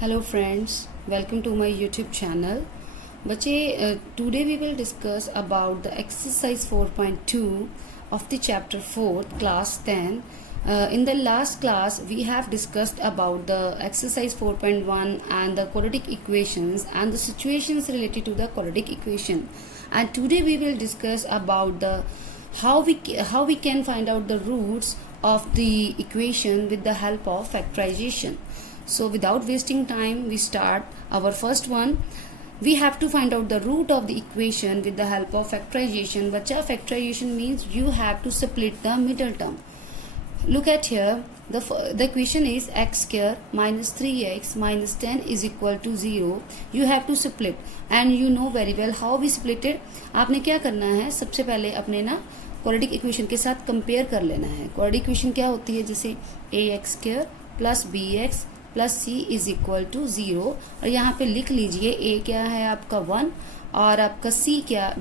Hello friends, welcome to my YouTube channel. बच्चे today we will discuss about the exercise 4.2 of the chapter 4 class 10. In the last class we have discussed about the exercise 4.1 and the quadratic equations and the situations related to the quadratic equation. And today we will discuss about the how we can find out the roots of the equation with the help of factorization. So without wasting time, we start our first one. We have to find out the root of the equation with the help of factorization. Bacha, factorization means you have to split the middle term. Look at here, the equation is x square minus 3x minus 10 is equal to 0. You have to split and you know very well how we split it. आपने क्या करना है, सबसे पहले अपने ना quadratic equation के साथ कंपेयर कर लेना है. क्वाड्रेटिक इक्वेशन क्या होती है, जैसे ax square plus bx plus c is equal to 0. और यहाँ पे लिख लीजिए a क्या है आपका 1 और आपका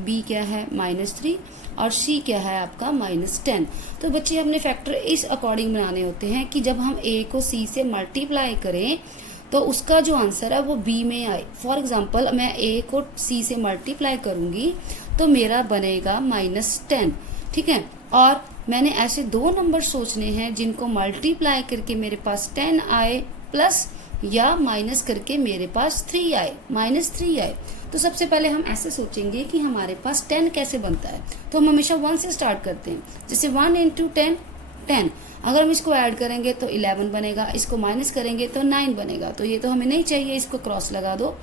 b क्या है -3 और c क्या है आपका -10. तो बच्चे हमने फैक्टर इस अकॉर्डिंग बनाने होते हैं कि जब हम a को c से मल्टीप्लाई करें तो उसका जो आंसर है वो b में आए. फॉर एग्जाम्पल मैं a को c से मल्टीप्लाई करूंगी तो मेरा बनेगा -10. ठीक है, और मैंने ऐसे दो नंबर सोचने हैं जिनको मल्टीप्लाई करके मेरे पास 10 आए प्लस या माइनस करके मेरे पास 3 आए, -3 आए. तो सबसे पहले हम ऐसे सोचेंगे कि हमारे पास 10 कैसे बनता है. तो हम हमेशा 1 से स्टार्ट करते हैं. जैसे 1 इंटू 10. अगर हम इसको ऐड करेंगे तो 11 बनेगा, इसको माइनस करेंगे तो 9 बनेगा. तो ये तो हमें नहीं चाहिए, इसको क्रॉस लगा दो.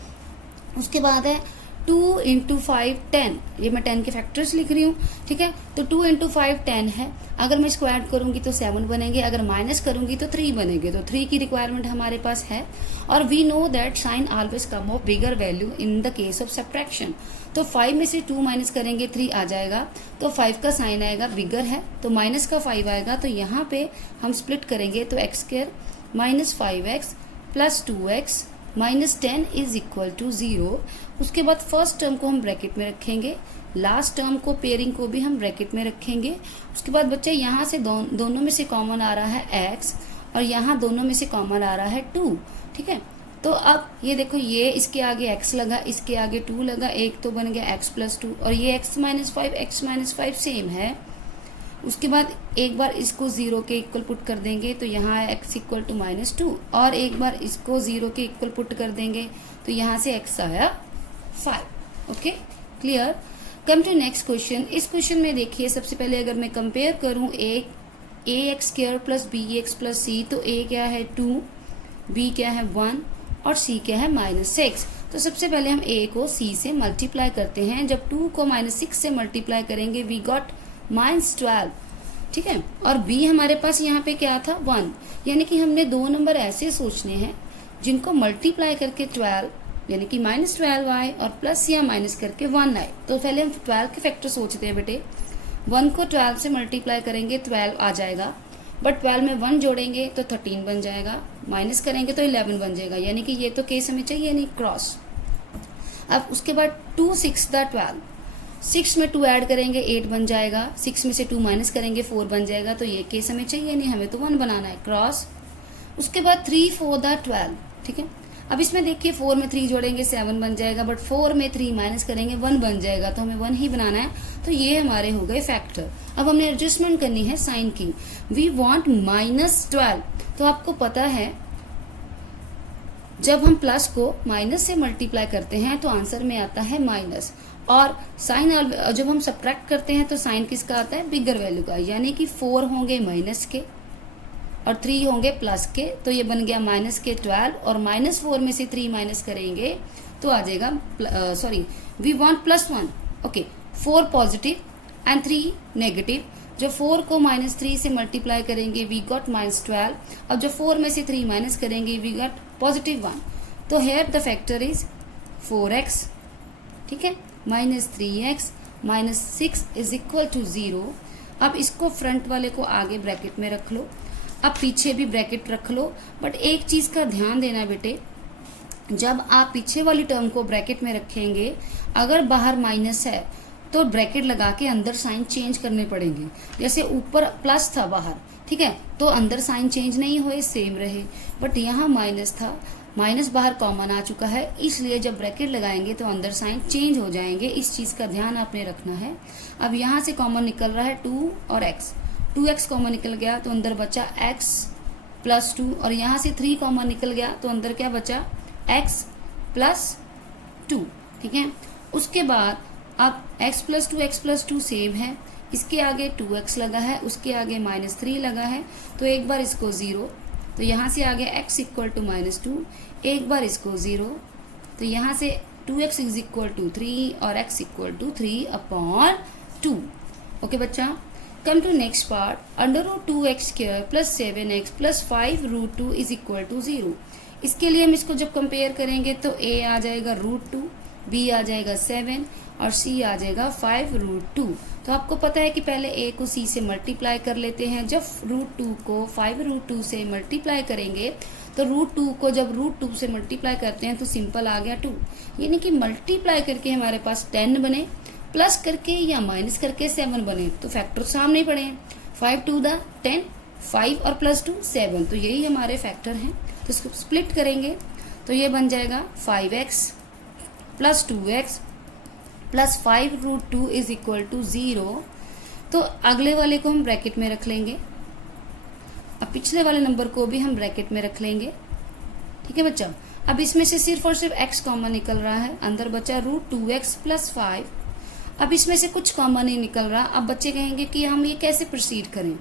उसके बाद है 2 इंटू 5 10. ये मैं 10 के फैक्टर्स लिख रही हूँ. ठीक है, तो 2 इंटू 5 10 है. अगर मैं इसको ऐड करूंगी तो 7 बनेंगे, अगर माइनस करूंगी तो 3 बनेंगे. तो 3 की रिक्वायरमेंट हमारे पास है. और we know that sign always come of bigger value in the case of subtraction. तो 5 में से 2 माइनस करेंगे 3 आ जाएगा. तो 5 का साइन आएगा बिगर है तो माइनस का 5 आएगा. तो यहाँ पे हम स्प्लिट करेंगे तो x square minus 5x plus 2x minus 10 is equal to 0. उसके बाद फर्स्ट टर्म को हम ब्रैकेट में रखेंगे, लास्ट टर्म को पेयरिंग को भी हम ब्रैकेट में रखेंगे. उसके बाद बच्चे यहाँ से दोनों में से कॉमन आ रहा है x और यहाँ दोनों में से कॉमन आ रहा है 2. ठीक है, तो अब ये देखो, ये इसके आगे x लगा, इसके आगे 2 लगा, एक तो बन गया x प्लस 2 और ये x माइनस 5 सेम है. उसके बाद एक बार इसको 0 के इक्वल पुट कर देंगे तो यहाँ है x इक्वल टू -2 और एक बार इसको 0 के इक्वल पुट कर देंगे तो यहाँ से x आया 5. Okay, clear. Come to next question. इस क्वेश्चन में देखिए, सबसे पहले अगर मैं कंपेयर करूं ax square plus bx plus c, तो a क्या है 2, b क्या है 1 और c क्या है -6. तो सबसे पहले हम a को c से मल्टीप्लाई करते हैं. जब 2 को -6 से मल्टीप्लाई करेंगे वी गॉट -12. ठीक है, और b हमारे पास यहाँ पे क्या था 1. यानी कि हमने दो नंबर ऐसे सोचने हैं जिनको मल्टीप्लाई करके 12 यानी कि -12 आए और प्लस या माइनस करके 1 आए. तो पहले हम 12 के फैक्टर सोचते हैं बेटे. 1 को 12 से मल्टीप्लाई करेंगे 12 आ जाएगा, बट 12 में 1 जोड़ेंगे तो 13 बन जाएगा, माइनस करेंगे तो 11 बन जाएगा. यानी कि ये तो केस हमें चाहिए नहीं, क्रॉस. अब उसके बाद 2 6 द 12. 6 में 2 ऐड करेंगे 8 बन जाएगा, 6 में से 2 माइनस करेंगे 4 बन जाएगा. तो ये केस हमें चाहिए नहीं, हमें तो 1 बनाना है, क्रॉस. उसके बाद 3 4 द 12. ठीक है, अब इसमें देखिए 4 में 3 जोड़ेंगे 7 बन जाएगा, बट 4 में 3 माइनस करेंगे 1 बन जाएगा. तो हमें 1 ही बनाना है. तो ये हमारे हो गए फैक्टर. अब हमने एडजस्टमेंट करनी है साइन की. We want -12. तो आपको पता है जब हम प्लस को माइनस से मल्टीप्लाई करते हैं तो आंसर में आता है माइनस, और साइन जब हम सब्ट्रैक्ट करते हैं तो साइन किसका आता है, बिगर वैल्यू का. यानी कि 4 होंगे माइनस के और 3 होंगे प्लस के. तो ये बन गया माइनस के 12 और -4 में से 3 माइनस करेंगे तो आ जाएगा, we want +1. Okay, 4 positive and 3 negative. जब 4 को -3 से मल्टीप्लाई करेंगे वी गॉट -12. अब जब 4 में से 3 माइनस करेंगे वी गॉट +1. तो here the factor is 4x. ठीक है, -3x -6 इज इक्वल टू 0. अब इसको फ्रंट वाले को आगे ब्रैकेट में रख लो, अब पीछे भी ब्रैकेट रख लो. बट एक चीज का ध्यान देना बेटे, जब आप पीछे वाली टर्म को ब्रैकेट में रखेंगे, अगर बाहर माइनस है तो ब्रैकेट लगा के अंदर साइन चेंज करने पड़ेंगे. जैसे ऊपर प्लस था बाहर ठीक है, तो अंदर साइन चेंज नहीं हुए, सेम रहे, बट यहाँ माइनस था, माइनस बाहर कॉमन आ चुका है, इसलिए जब ब्रैकेट लगाएंगे तो अंदर साइन चेंज हो जाएंगे। इस चीज का ध्यान आपने रखना है। अब यहाँ से कॉमन निकल रहा है 2 और x, 2x कॉमन निकल गया तो अंदर बचा x प्लस 2, और यहाँ से 3 कॉमन निकल गया तो अंदर क्या बचा, x प्लस 2। ठीक है, उसके बाद अब x प्लस टू सेम है, इसके आगे 2x लगा है, उसके आगे -3 लगा है, तो एक बार इसको 0, तो यहाँ से आगे x इक्वल टू -2, एक बार इसको 0, तो यहाँ से 2x इज इक्वल टू 3 और x इक्वल टू 3/2। ओके बच्चा, come to next part, √2x² plus 7x plus 5√2 is equal to 0। इसके लिए हम इसको जब कंपेयर करेंगे तो a आ जाएगा √2, b आ जाएगा 7 और c आ जाएगा 5√2। तो आपको पता है कि पहले a को c से मल्टीप्लाई कर लेते हैं। जब √2 को 5√2 से मल्टीप्लाई करेंगे तो √2 को जब √2 से मल्टीप्लाई करते हैं तो सिंपल आ गया 2, यानी कि मल्टीप्लाई करके हमारे पास 10 बने, प्लस करके या माइनस करके 7 बने, तो फैक्टर सामने पड़े हैं, 5 2 10, 5 और प्लस 2 7, तो यही हमारे फैक्टर हैं। तो इसको स्प्लिट करेंगे तो ये बन जाएगा 5x plus 2x plus 5√2 is equal to 0। तो अगले वाले को हम ब्रैकेट में रख लेंगे, अब पिछले वाले नंबर को भी हम ब्रैकेट में रख लेंगे। ठीक है बच्चा, अब इसमें से सिर्फ और सिर्फ x कॉमन निकल रहा है, अंदर बचा √2x प्लस 5। अब इसमें से कुछ कॉमन नहीं निकल रहा। अब बच्चे कहेंगे कि हम ये कैसे प्रोसीड करें,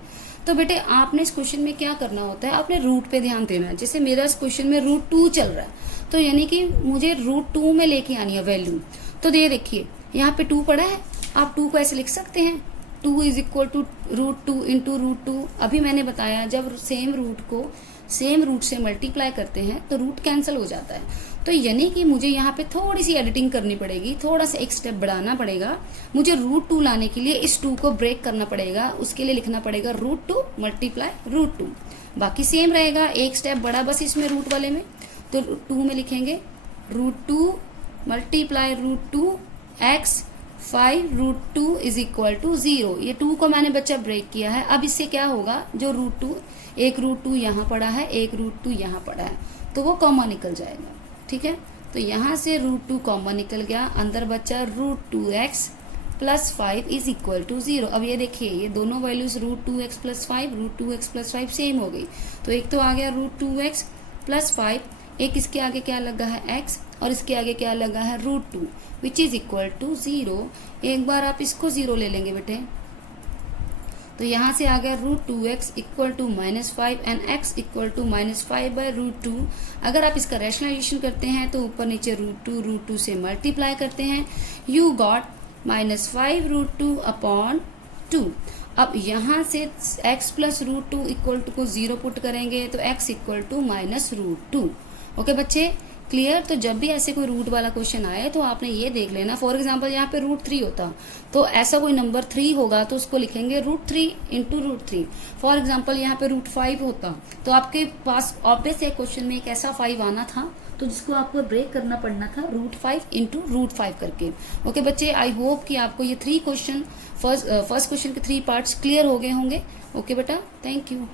तो बेटे आपने इस क्वेश्चन में क्या करना होता है, आपने रूट पे ध्यान देना है। जैसे मेरा इस क्वेश्चन में √2 चल रहा है, तो यानी कि मुझे √2 में लेके आनी है वैल्यू। तो ये देखिए यहाँ पे 2 पड़ा है, आप 2 को ऐसे लिख सकते हैं, 2 इज इक्वल टू √2 इंटू √2। अभी मैंने बताया जब सेम रूट को सेम रूट से मल्टीप्लाई करते हैं तो रूट कैंसिल हो जाता है। तो यानी कि मुझे यहाँ पे थोड़ी सी एडिटिंग करनी पड़ेगी, थोड़ा सा एक स्टेप बढ़ाना पड़ेगा। मुझे √2 लाने के लिए इस 2 को ब्रेक करना पड़ेगा, उसके लिए लिखना पड़ेगा √2 मल्टीप्लाई √2। बाकी सेम रहेगा, एक स्टेप बढ़ा बस इसमें रूट वाले में, तो 2 में लिखेंगे √2 multiply √2x 5√2 is equal to 0। ये 2 को मैंने बच्चा ब्रेक किया है। अब इससे क्या होगा, जो √2 एक √2 यहाँ पड़ा है, एक √2 यहाँ पड़ा है, तो वो कॉमन निकल जाएगा। ठीक है, तो यहाँ से √2 कॉमन निकल गया, अंदर बचा √2x plus 5 is equal to 0। अब ये देखिए ये दोनों values √2x plus 5 √2x plus 5 same हो गई, तो एक तो आ गया √2x प्लस 5, एक इसके आगे क्या लगा है x और इसके आगे क्या लगा है √2 विच इज इक्वल टू 0। एक बार आप इसको 0 ले लेंगे बेटे, तो यहाँ से आ गया √2x equal to -5 and x equal to -5/√2। अगर आप इसका रैशनलाइजेशन करते हैं तो ऊपर नीचे √2 से मल्टीप्लाई करते हैं, यू गॉट -5√2/2। अब यहाँ से x प्लस √2 इक्वल टू को 0 पुट करेंगे तो x इक्वल टू -√2। ओके बच्चे, क्लियर। तो जब भी ऐसे कोई रूट वाला क्वेश्चन आए तो आपने ये देख लेना, फॉर एग्जांपल यहाँ पे √3 होता तो ऐसा कोई नंबर 3 होगा तो उसको लिखेंगे √3 इंटू √3। फॉर एग्जांपल यहाँ पे √5 होता तो आपके पास ऑब्वियस है क्वेश्चन में एक ऐसा 5 आना था तो जिसको आपको ब्रेक करना पड़ना था √5 इंटू √5 करके। ओके बच्चे, आई होप कि आपको ये 3 क्वेश्चन फर्स्ट क्वेश्चन के 3 पार्ट्स क्लियर हो गए होंगे। ओके बेटा, थैंक यू।